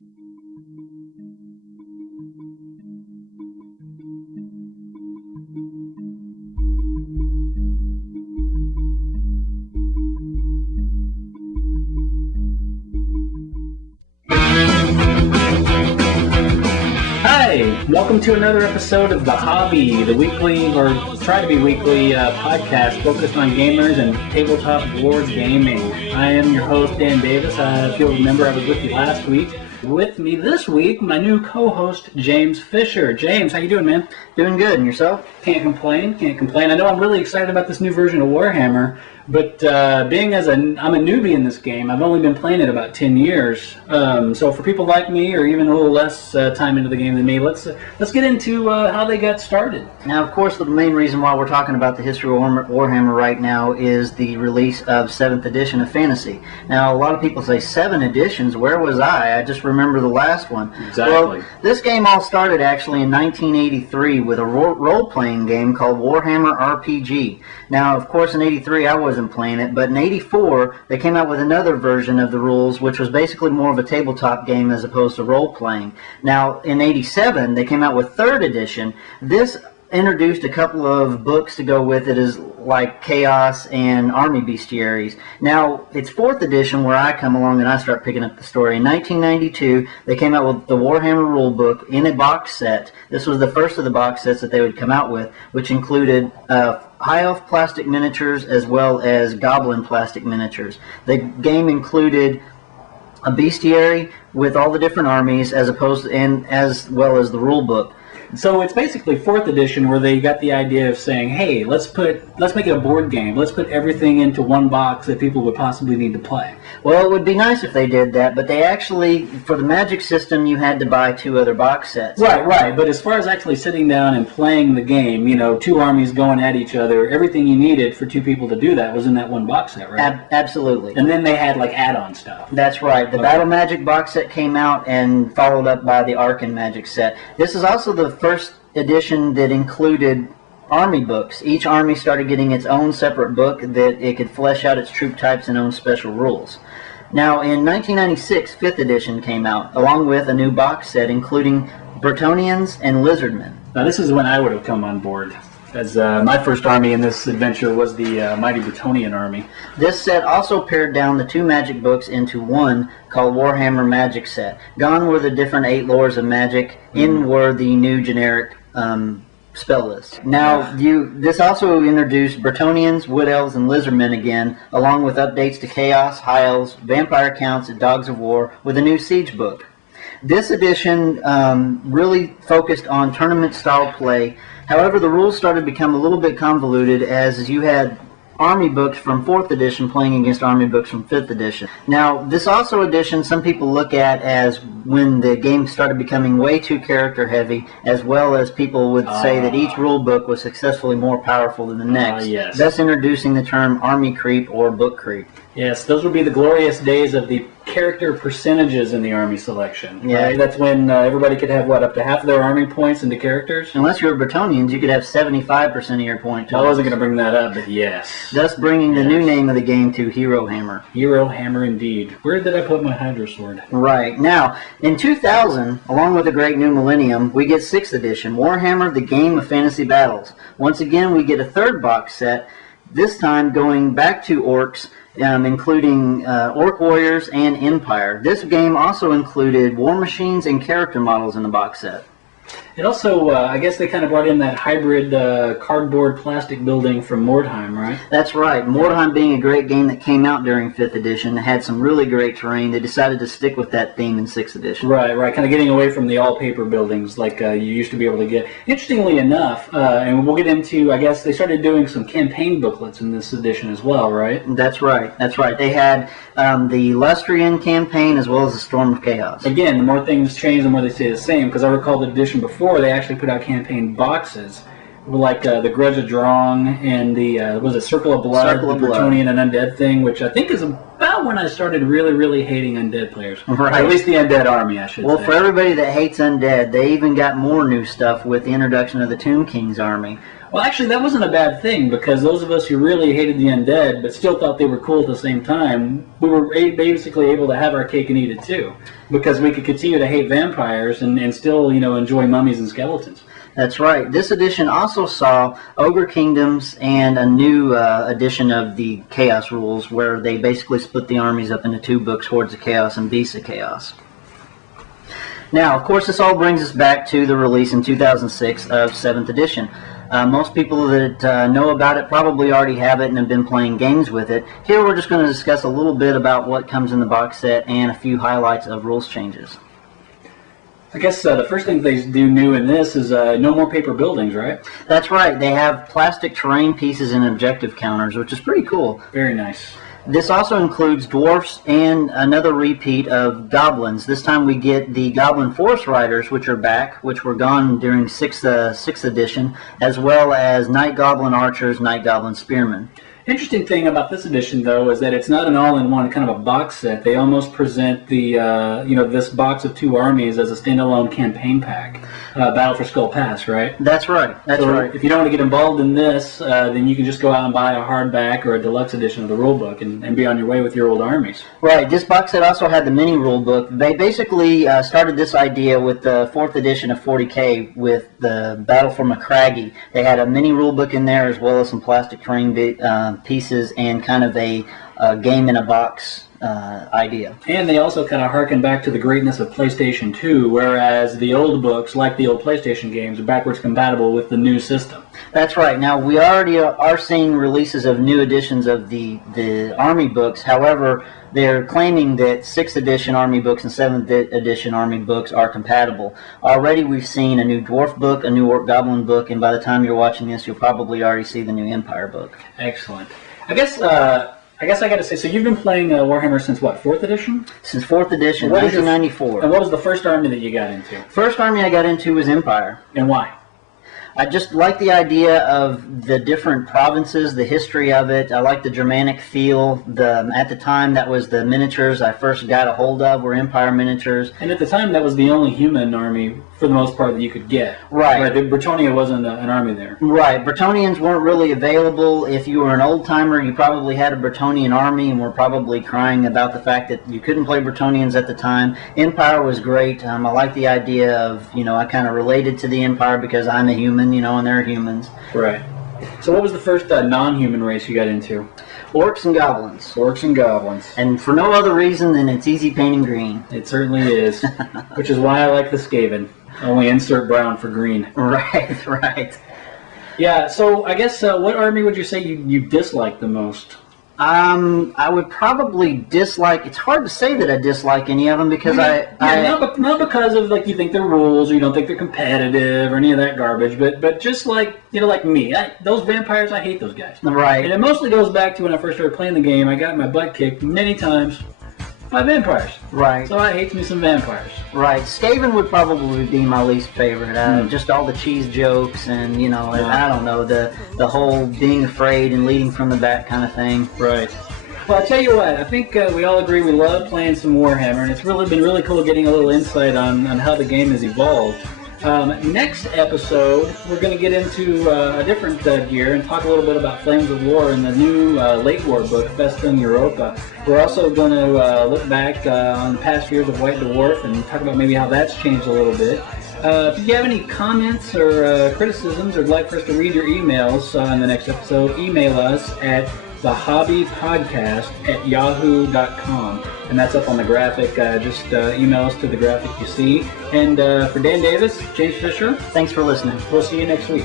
Hi, welcome to another episode of The Hobby, the weekly, or try to be weekly, podcast focused on gamers and tabletop board gaming. I am your host, Dan Davis. If you'll remember, I was with you last week. With me this week, my new co-host, James Fisher. James, how you doing, man? Doing good, and yourself? Can't complain. I know I'm really excited about this new version of Warhammer, but being as I'm a newbie in this game, I've only been playing it about 10 years. So for people like me, or even a little less time into the game than me, let's get into how they got started. Now, of course, the main reason why we're talking about the History of Warhammer right now is the release of 7th edition of Fantasy. Now, a lot of people say 7 editions. Where was I? I just remember the last one. Exactly. Well, this game all started actually in 1983 with a role-playing game called Warhammer RPG. Now, of course, in 83 I wasn't playing it, but in 84 they came out with another version of the rules, which was basically more of a tabletop game as opposed to role-playing. Now, in 87 they came out with 3rd edition. This introduced a couple of books to go with it, as like Chaos and Army Bestiaries. Now, it's 4th edition where I come along and I start picking up the story. In 1992, they came out with the Warhammer rulebook in a box set. This was the first of the box sets that they would come out with, which included High Elf plastic miniatures as well as Goblin plastic miniatures. The game included a bestiary with all the different armies as well as the rule book. So it's basically 4th edition where they got the idea of saying, hey, let's make it a board game. Let's put everything into one box that people would possibly need to play. Well, it would be nice if they did that, but they actually, for the Magic system, you had to buy 2 other box sets. Right. But as far as actually sitting down and playing the game, 2 armies going at each other, everything you needed for 2 people to do that was in that one box set, right? Absolutely. And then they had like add-on stuff. That's right. The Battle Magic box set came out and followed up by the Arcane Magic set. This is also the first edition that included army books. Each army started getting its own separate book that it could flesh out its troop types and own special rules. Now, in 1996, 5th edition came out, along with a new box set including Bretonnians and Lizardmen. Now, this is when I would have come on board, as my first army in this adventure was the mighty Bretonnian army. This set also pared down the 2 magic books into one called Warhammer Magic Set. Gone were the different 8 lores of magic, in were the new generic spell list. Now, this also introduced Bretonnians, Wood Elves, and Lizardmen again, along with updates to Chaos, High Elves, Vampire Counts, and Dogs of War, with a new Siege book. This edition really focused on tournament-style play. However, the rules started to become a little bit convoluted as you had army books from 4th edition playing against army books from 5th edition. Now, this also edition some people look at as when the game started becoming way too character heavy, as well as people would say that each rule book was successfully more powerful than the next. Yes. Thus introducing the term army creep or book creep. Yes, those would be the glorious days of the character percentages in the army selection. Yeah. Right? That's when everybody could have, up to half of their army points into characters? Unless you were Bretonnians, you could have 75% of your point totals. I wasn't going to bring that up, but yes. Thus bringing the new name of the game to Hero Hammer. Hero Hammer indeed. Where did I put my Hydra Sword? Right. Now, in 2000, along with the Great New Millennium, we get 6th edition, Warhammer, the Game of Fantasy Battles. Once again, we get a 3rd box set, this time going back to Orcs, including Orc Warriors and Empire. This game also included war machines and character models in the box set. It also, I guess they kind of brought in that hybrid cardboard plastic building from Mordheim, right? That's right. Mordheim being a great game that came out during 5th edition, had some really great terrain. They decided to stick with that theme in 6th edition. Right. Kind of getting away from the all-paper buildings like you used to be able to get. Interestingly enough, and we'll get into, I guess they started doing some campaign booklets in this edition as well, right? That's right. They had the Lustrian campaign as well as the Storm of Chaos. Again, the more things change, the more they stay the same, because I recall the edition before, they actually put out campaign boxes like the Grudge of Drong and the was it Circle of Blood, Circle of the Blood. Bretonnian and Undead thing, which I think is about when I started really, really hating undead players. Right. Or at least the undead army, I should say. Well, for everybody that hates undead, they even got more new stuff with the introduction of the Tomb King's army. Well, actually, that wasn't a bad thing, because those of us who really hated the undead but still thought they were cool at the same time, we were basically able to have our cake and eat it too, because we could continue to hate vampires and still, enjoy mummies and skeletons. That's right. This edition also saw Ogre Kingdoms and a new edition of the Chaos rules, where they basically split the armies up into 2 books, Hordes of Chaos and Beasts of Chaos. Now, of course, this all brings us back to the release in 2006 of 7th edition. Most people that know about it probably already have it and have been playing games with it. Here we're just going to discuss a little bit about what comes in the box set and a few highlights of rules changes. I guess the first thing they do new in this is no more paper buildings, right? That's right. They have plastic terrain pieces and objective counters, which is pretty cool. Very nice. This also includes dwarfs and another repeat of goblins. This time we get the Goblin Forest Riders, which are back, which were gone during 6th edition, as well as Night Goblin Archers, Night Goblin Spearmen. Interesting thing about this edition, though, is that it's not an all-in-one kind of a box set. They almost present the, this box of 2 armies as a standalone campaign pack. Battle for Skull Pass, right? That's right. That's right. If you don't want to get involved in this, then you can just go out and buy a hardback or a deluxe edition of the rulebook and be on your way with your old armies. Right. This box set also had the mini rulebook. They basically started this idea with the 4th edition of 40K with the Battle for Macragge. They had a mini rulebook in there as well as some plastic terrain pieces and kind of a game-in-a-box idea. And they also kind of harken back to the greatness of PlayStation 2, whereas the old books, like the old PlayStation games, are backwards compatible with the new system. That's right. Now, we already are seeing releases of new editions of the Army books. However, they're claiming that 6th edition Army books and 7th edition Army books are compatible. Already we've seen a new Dwarf book, a new Orc Goblin book, and by the time you're watching this, you'll probably already see the new Empire book. Excellent. I guess I got to say, so you've been playing Warhammer since what, 4th edition? Since 4th edition, 1994. And what was the first army that you got into? First army I got into was Empire. And why? I just like the idea of the different provinces, the history of it. I like the Germanic feel. At the time, that was the miniatures I first got a hold of were Empire miniatures. And at the time, that was the only human army, for the most part, that you could get. Right. The Bretonnia wasn't an army there. Right. Bretonnians weren't really available. If you were an old-timer, you probably had a Bretonnian army and were probably crying about the fact that you couldn't play Bretonnians at the time. Empire was great. I like the idea of, I kind of related to the Empire because I'm a human, and they're humans. Right. So what was the first non-human race you got into? Orcs and goblins. Orcs and goblins. And for no other reason than it's easy painting green. It certainly is. Which is why I like the Skaven. Only insert brown for green. Right, right. Yeah, so I guess what army would you say you dislike the most? I would probably dislike. It's hard to say that I dislike any of them because not because of like you think they're rules or you don't think they're competitive or any of that garbage, but just like like me, those vampires, I hate those guys. Right. And it mostly goes back to when I first started playing the game. I got my butt kicked many times by vampires. Right. So I hate me some vampires. Right. Skaven would probably be my least favorite. Just all the cheese jokes and, I don't know, the whole being afraid and leading from the back kind of thing. Right. Well, I'll tell you what, I think we all agree we love playing some Warhammer, and it's really been really cool getting a little insight on how the game has evolved. Next episode, we're going to get into a different gear and talk a little bit about Flames of War and the new late war book, Festum Europa. We're also going to look back on the past years of White Dwarf and talk about maybe how that's changed a little bit. If you have any comments or criticisms or would like for us to read your emails in the next episode, email us at thehobbypodcast@yahoo.com. And that's up on the graphic. Just email us to the graphic you see. And for Dan Davis, James Fisher, thanks for listening. We'll see you next week.